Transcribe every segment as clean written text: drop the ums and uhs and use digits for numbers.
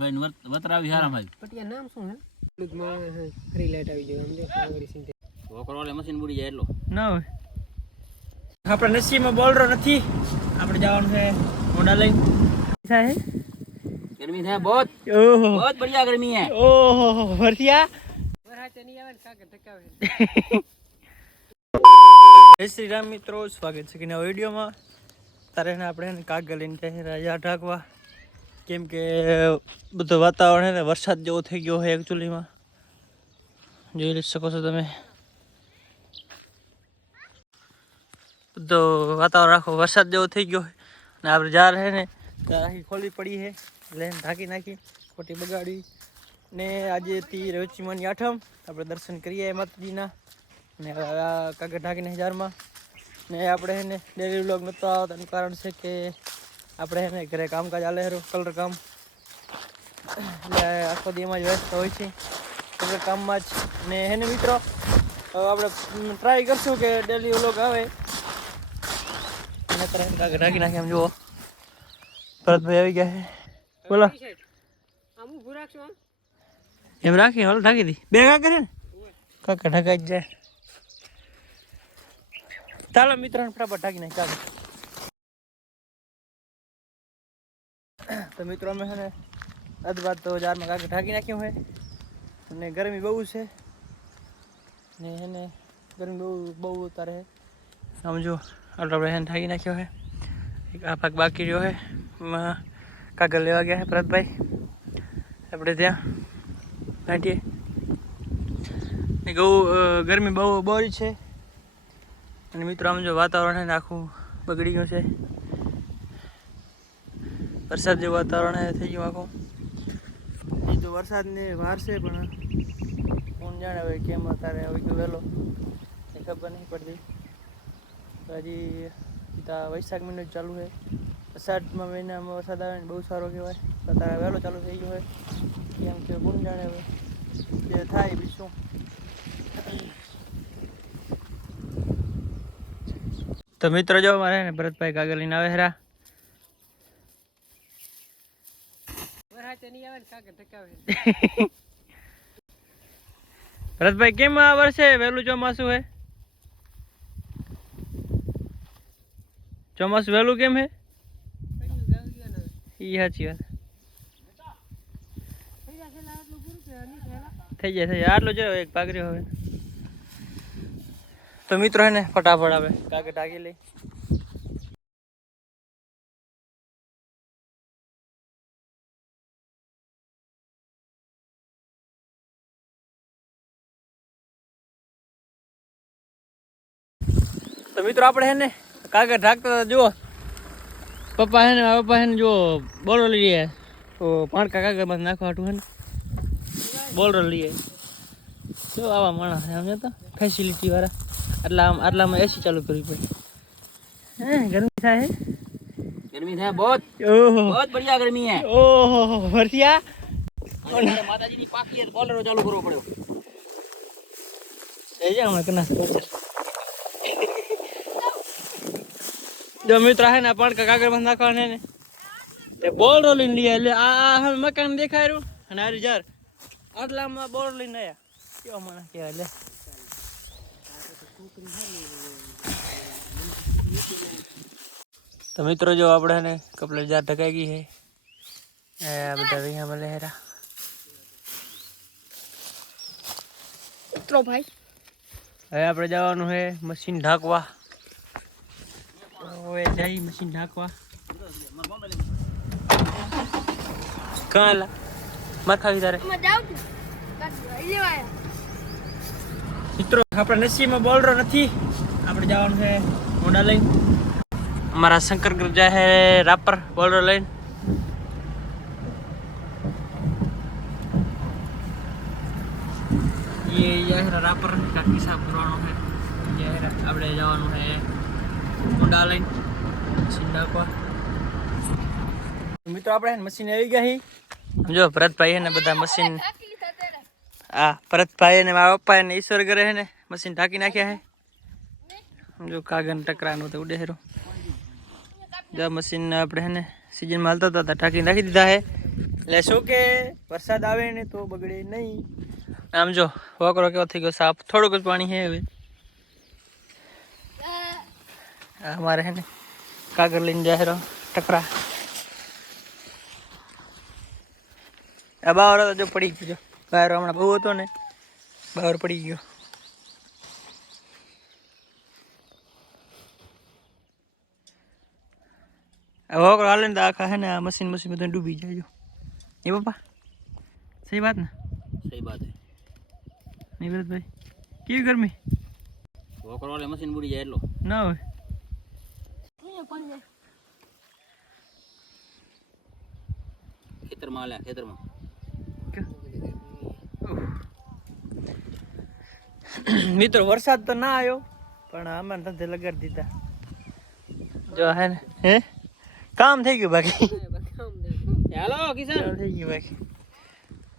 ભાઈ વતરાવી હારામ ભાઈ પટિયા નામ શું હે દૂધમાં ફ્રી લાઈટ આવી જાય સમજે કાંગરી સિંધે વોકરોલે મશીન બુડી જાય એટલો ના હોય આપણે નસીબમાં બોલરો નથી આપણે જવાનું છે મોડા લઈને થાય गर्मी है बहुत ઓહો बहुत बढ़िया गर्मी है ઓહો ભરતિયા વરાતે નહીં આવે ને કાકે ટકાવે જય શ્રી રામ મિત્રો, સ્વાગત છે કે નવા વિડીયોમાં. તારે આપણે કાગળ લઈને રાજા ઢાંકવા, કેમ કે બધું વાતાવરણ છે ને વરસાદ જેવો થઈ ગયો છે એકચ્યુઅલીમાં. જોઈ શકો છો તમે, બધું વાતાવરણ આખો વરસાદ જેવો થઈ ગયો છે ને આપણે જા રહે ને ત્યાં આખી ખોલી પડી છે એટલે ઢાંકી નાખી ખોટી બગાડી ને આજે તી રવિચીમાની આઠમ આપણે દર્શન કરીએ માતાજીના ને કાગળ ઢાંકીને હજારમાં ને આપણે એને ડેલી વ્લોગ નહોતો આવતા એનું કારણ છે કે આપણે એને ઘરે કામકાજ ચાલે છે કલર કામ એટલે આખો દી એમાં જ વ્યસ્ત હોય છે કલર કામમાં જ. ને એને મિત્રો આપણે ટ્રાય કરશું કે ડેલી વ્લોગ આવે અને કાગળ ઢાંકી નાખી. એમ જુઓ ભરતભાઈ આવી ગયા છે, બોલો આમ ઊભું રાખશો આમ એમ રાખી હાલ ઢાંકી દી બે કાગળ ને કાકા ઢાંકાઈ જ જાય. ચાલો મિત્રો ફટાફટ ઢાંકી નાખી ચાલો. તો મિત્રો અમે છે ને અધબાદ તો જારમાં કાગળ ઢાંકી નાખ્યું હોય અને ગરમી બહુ છે ને એને ગરમી બહુ ઉતારે છે. સમજો આપણે એને ઢાંકી નાખ્યો છે. એક આ ભાગ બાકી રહ્યો છે, એમાં કાગળ લેવા ગયા છે ભરતભાઈ આપણે ત્યાં નાટીએ ને ગરમી બહુ જ છે. અને મિત્રો આમ જો વાતાવરણ છે ને આખું બગડી ગયું છે, વરસાદ જેવું વાતાવરણ થઈ ગયું આખું. એ તો વરસાદને વાર છે પણ કોણ જાણે હવે કેમ અત્યારે આવી ગયો વહેલો એ ખબર નહીં પડતી. હજી વૈશાખ મહિનો ચાલુ છે, અષાઢમાં મહિનામાં વરસાદ આવે ને બહુ સારો કહેવાય. અત્યારે વહેલો ચાલુ થઈ ગયો હોય કેમ કે કોણ જાણે હવે જે થાય બીજું. તો મિત્રો જો મારે ને ભરતભાઈ કાગળ લઈને આવે હેરા. વરાતે નહીં આવે ને કાકે ટકાવે ભરતભાઈ કેમ આ વર્ષે વહેલું ચોમાસું હે? ચોમાસું વહેલું કેમ હે? ઈ સાચી વાત થઈ જાય આટલો જો એક પાઘર્યો હવે. તો મિત્રો હે ને ફટાફટ આવે કાગળ ઢાંકી લઈ. તો મિત્રો આપણે હે ને કાગળ ઢાંકતા જુઓ પપ્પા હે ને જુઓ બોલો લઈએ તો પાણકા કાગળમાં નાખવા હાટું હે ને બોલો લઈએ. જો આવા માણસ છે અમે તો ફેસિલિટી વાળા. આટલામાં એસી ચાલુ કરવી પડે. હે ગરમી થાય હે, गर्मी है बहुत ઓહો बहुत बढ़िया गर्मी है. ઓહો ભરતિયા माताजी ની પાકી બોલરો ચાલુ કરવો પડ્યો. એ જા હમણાં કના જો મિત્ર હે ને પાણકા કાગળમાં નાખવાના ને તે બોલ રોલિંગ લઈએ એટલે આ મકાન દેખાય રહ્યું અને આ જાર આટલામાં બોલ લઈને આયા કેવો માણસ કહેવાય. લે તો મિત્રો જો આપણે ને કપલે જાર ઢકાઈ ગઈ છે આ બધા અહીંયા મળે હેરા. ઉતરો ભાઈ હવે આપણે જવાનું છે મશીન ઢાંકવા. હવે જઈ મશીન ઢાંકવા. કાં લા માર ખાવી તારે મિત્રો આપણા નસીબમાં બોલરો નથી. આપણે જવાનું છે મોડા લઈને. અમારા શંકર જાય છે રાપર બોલરો લઈને. ये જાય રાપર કાકી સાફ કરવાનો છે. આપણે જવાનું છે મોડા લઈને મશીન ઢાંકવા. મિત્રો આપણે મશીન આવી ગયા. જો ભરતભાઈ ને બધા મશીન આ ભરતભાઈ ને મારા પપ્પા ને ઈશ્વર કરે છે ને મશીન ઢાંકી નાખ્યા છે. જો કાગળ ટકરાનું તો ઉડે હેરો. જો મશીન આપણે ને સિઝનમાં હાલતા હતા ઢાંકી નાખી દીધા છે. એટલે શું કે વરસાદ આવે ને તો બગડે નહીં. આમ જો વોકરો કેવો થઈ ગયો સાફ, થોડુંક જ પાણી છે હવે. આ અમારે હે ને કાગળ લઈને જાય રહ્યો ટકરા. આ બાવર તો જો પડી ગયો, બહાર હમણાં બહુ હતો ને બહાર પડી ગયો. वोकरो हाले ने आखा है ना मशीन में तो डूबी जाए जो ये पापा सही बात ना सही बात है नहीं भरत भाई केवी गर्मी वोकरो वाले मशीन बुड़ी जाए એટલો ना हो ખેતરમાં આલ્યા ખેતરમાં મિત્રો વરસાદ તો ના આવ્યો પણ આમાં ધંધે લગાડી દીધા જો હે ને હે કામ થઈ ગયું બાકી હાલો કિશન કામ થઈ ગયું બાકી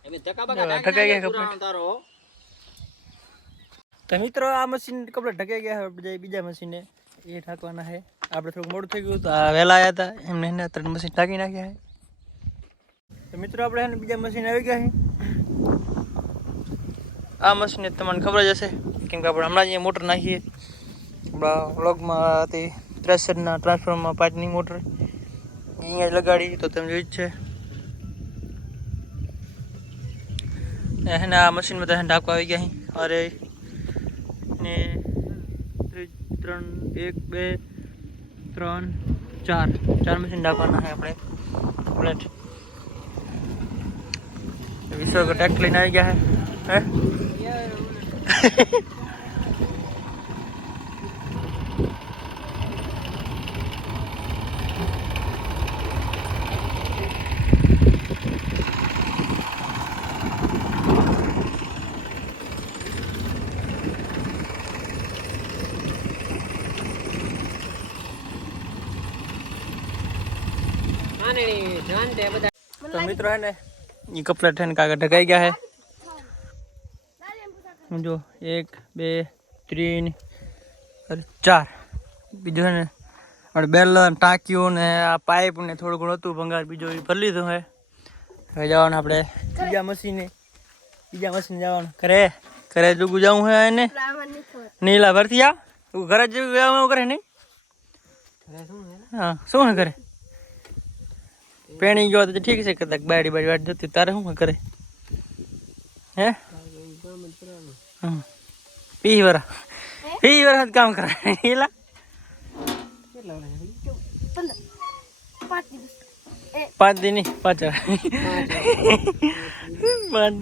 એમે ધક્કા બકા ઢકાઈ ગયા કપડા પુરાણો તારો તો મિત્રો આ મશીન કપડા ઢકાઈ ગયા હવે બીજા મશીને એ ઢાંકવાના છે. આપણે થોડુંક મોડું થઈ ગયું તો આ વહેલા આવ્યા હતા એમને એને 3 મશીન ઢાંકી નાખ્યા છે. તો મિત્રો આપણે એને બીજા મશીન આવી ગયા છે. આ મશીન તમને ખબર જ હશે કેમ કે આપણે હમણાં જ મોટર નાખીએ આપણા વ્લોગમાં હતી થ્રેશરના ટ્રાન્સફોર્મરમાં 5ની મોટર અહીંયા જ લગાડી તો તમે જોઈ જ છે. એના આ મશીનમાં તો ઢાંકવા આવી ગયા છે. અરે ને 3 1 2 3 4 મશીન ઢાંકવાના છે આપણે કમ્પ્લીટ. વિશ્વ ટેક લઈને આવી ગયા છે હે तो मित्रों है ने ये कपड़ा ठन कागज ढकाई गया है जो 1 2 3 और 4 बीजो है ने और बेलन टाँक्यू ने आ पाइप ने थोड़ा घणो હતું ભંગાર બીજો ભરી લીધો है. હવે જવાનું આપણે બીજા મશીને જવાનું કરે જોગું જાવું હે એને નીલા ભરતી આ તું ઘરે જ જાવું કરે નહીં હા શું હે કરે પેણી ગયો તો ઠીક છે કદાચ બાડી વાટ જતી તારે શું કરે હે પી વરા કામ કરે એલા 5 દી નહીં 5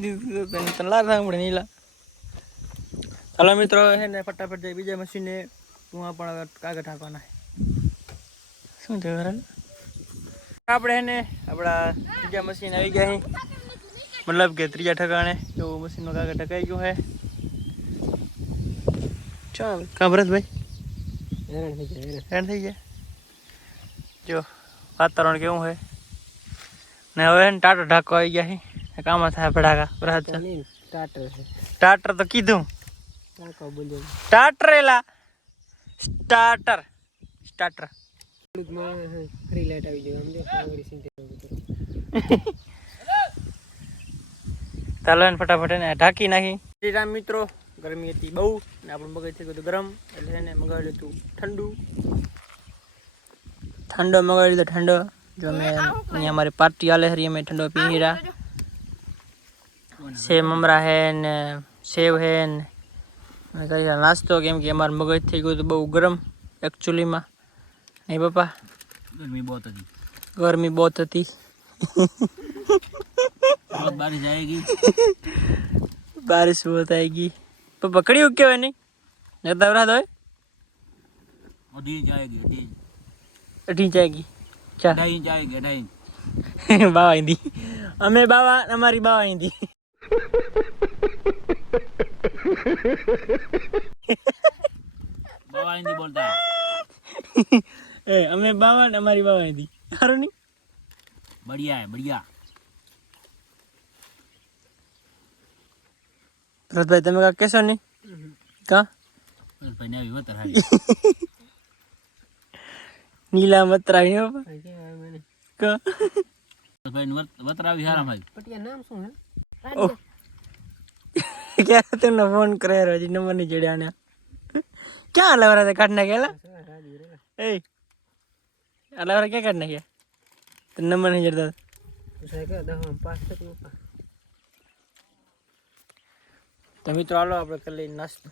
દિવસ તને લાર સાંભળે નીલા. ચાલો મિત્રો હે ને ફટાફટ જાય બીજા મશીને હું પણ કાગળ ઢાંકવાના શું છે આપણે હે ને આપણા ત્રીજા મશીન આવી ગયા છે મતલબ કે ત્રીજા ઠકાણે એવું મશીનમાં કાગળ ઢકાઈ ગયું છે. ચાલ કા ભરતભાઈ હેરાન થઈ ગયા જો વાતાવરણ કેવું છે ને હવે ટાટર ઢાંકવા આવી ગયા છે કામ થાય ભડાકા ભરાત ટાટર તો કીધું ટાટર એલા સ્ટાર્ટર ફરી લાઈટ આવી જાય ચાલો ને ફટાફટ એને ઢાંકી નાખી. શ્રીરામ મિત્રો ગરમી હતી બહુ ને આપણું મગજ થઈ ગયું ગરમ એટલે એને મગાવી લીધું ઠંડો મગાવી લીધો ઠંડો. જો અમે અહીંયા અમારી પાર્ટી હાલે હરી અમે ઠંડો પી રહ્યા સેવ મમરા હે ને સેવ હે ને કરી નાસ્તો કેમ કે અમારું મગજ થઈ ગયું હતું બહુ ગરમ એકચ્યુઅલીમાં નહીં પપ્પા गर्मी बहुत थी गर्मी बहुत थी बहुत बारिश आएगी बारिश बहुत आएगी तो पकड़ी हो क्या नहीं ज्यादा रहा दो अधी जाएगी अठी जाएगी क्या ढाई जाएगी ढाई बाबा हिंदी हमें बाबा हमारी बाबा हिंदी बाबा हिंदी बोलता है ए हमें बाबा ने हमारी बाबा हिंदी हारो नहीं बढ़िया है बढ़िया. भरतभाई તમે કા કેસો નહીં કા ભાઈ આવી વતર હારી નીલા મત રાણી હો કા ભાઈ વતરાવી હારામાં પટિયા નામ શું હે ઓહ. ક્યારે તમને ફોન કર્યો હજી નંબર નહીં ચડ્યા ને ક્યાં લવરા તે કાઢ નાખ્યા રાજુ રે એ આ લવરા ક્યાં કાઢ નાખ્યા તો નંબર નહીં ચડતા પૂછાય કે 10 પાસ તક નો તો મિત્રો હાલો આપણે કરી લઈએ નાસ્તો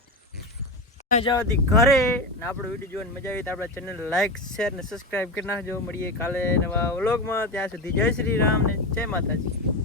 જવાથી ઘરે ને આપણો વિડીયો જોવાની મજા આવી તો આપણા ચેનલ લાઈક શેર ને સબસ્ક્રાઈબ કરી નાખજો મળીએ કાલે નવા વ્લોગમાં ત્યાં સુધી જય શ્રી રામ ને જય માતાજી